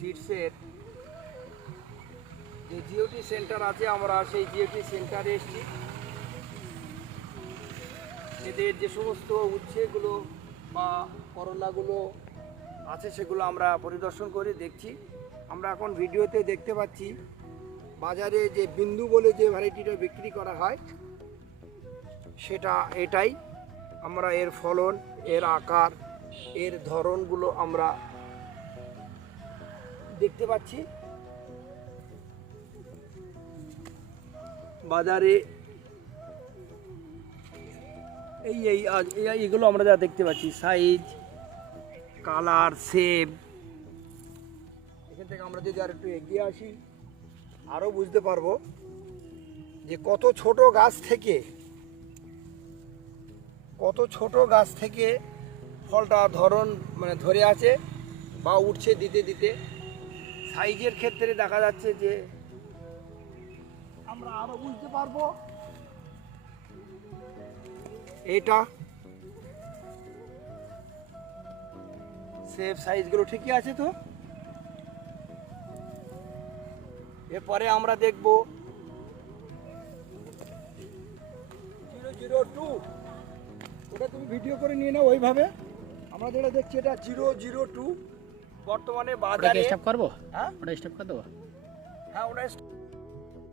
সিডসের যে জিওটি সেন্টার আছে, আমরা সেই জিওটি সেন্টারে এসেছি। এদের যে সমস্ত উচ্ছেগুলো বা করলাগুলো আছে সেগুলো আমরা পরিদর্শন করে দেখছি। আমরা এখন ভিডিওতে দেখতে পাচ্ছি বাজারে যে বিন্দু বলে যে ভ্যারাইটিটা বিক্রি করা হয় সেটা এটাই। আমরা এর ফলন, এর আকার, এর ধরনগুলো আমরা দেখতে পাচ্ছি। বাজারে এইগুলো আমরা যা দেখতে পাচ্ছি, সাইজ, কালার, শেপ, এখান থেকে আমরা যদি আর একটু এগিয়ে আসি আরও বুঝতে পারবো যে কত ছোট গাছ থেকে ফলটা ধরে আছে বা উঠছে দিতে দিতে। সাইজের ক্ষেত্রে দেখা যাচ্ছে যে আমরা আরো বুঝতে পারবো এটা শেপ সাইজগুলো ঠিকই আছে। তো এরপরে আমরা দেখব 002, ওটা তুমি ভিডিও করে নিয়ে নাও ওইভাবে। আমরা যেটা দেখছি এটা 002 বর্তমানে বাজারে। স্টপ করবো? হ্যাঁ, ওটা স্টপ করে দেবো। হ্যাঁ ওটা